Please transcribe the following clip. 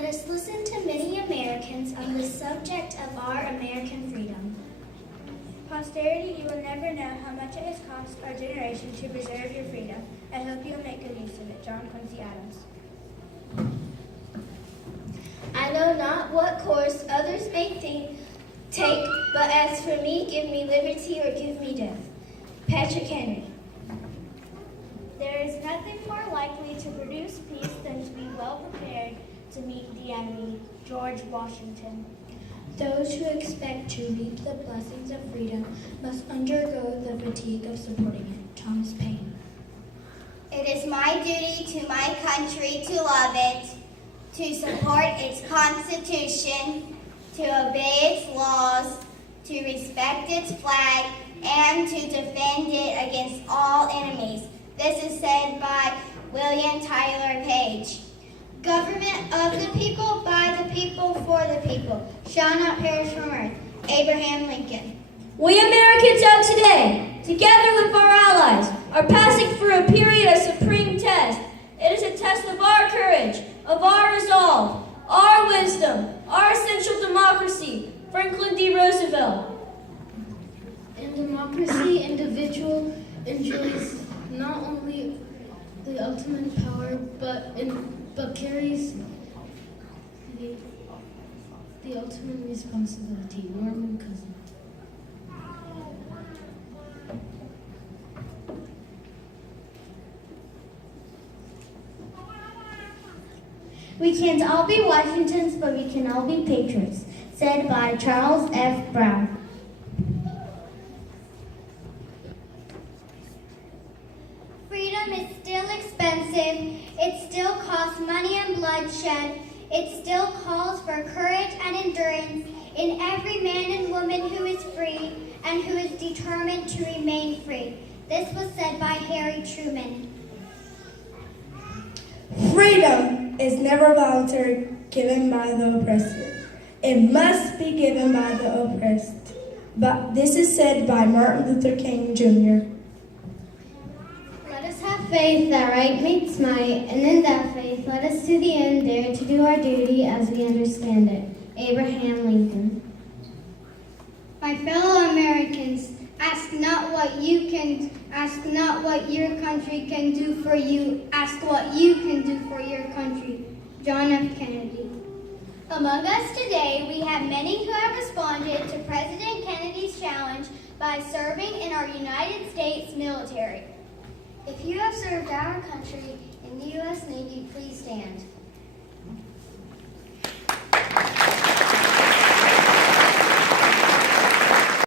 Let us listen to many Americans on the subject of our American freedom. Posterity, you will never know how much it has cost our generation to preserve your freedom. I hope you will make good use of it. John Quincy Adams. I know not what course others may take, but as for me, give me liberty or give me death. Patrick Henry. There is nothing more likely to produce peace than to be well prepared to meet the enemy. George Washington. Those who expect to reap the blessings of freedom must undergo the fatigue of supporting it. Thomas Paine. It is my duty to my country to love it, to support its Constitution, to obey its laws, to respect its flag, and to defend it against all enemies. This is said by William Tyler Page. Government of the people, by the people, for the people, shall not perish from earth. Abraham Lincoln. We Americans of today, together with our allies, are passing through a period of supreme test. It is a test of our courage, of our resolve, our wisdom, our essential democracy. Franklin D. Roosevelt. In democracy, individual enjoys not only the ultimate power, but carries the ultimate responsibility. Norman Cousin. We can't all be Washingtons, but we can all be patriots, said by Charles F. Brown. Freedom is still expensive. It still costs money and bloodshed. It still calls for courage and endurance in every man and woman who is free and who is determined to remain free. This was said by Harry Truman. Freedom is never voluntary, given by the oppressor. It must be given by the oppressed. But this is said by Martin Luther King, Jr. Let us have faith that right meets might, and in that faith let us to the end dare to do our duty as we understand it. Abraham Lincoln. My fellow Americans, ask not what your country can do for you. Ask what you can do for your country. John F. Kennedy. Among us today, we have many who have responded to President Kennedy's challenge by serving in our United States military. If you have served our country in the U.S. Navy, please stand.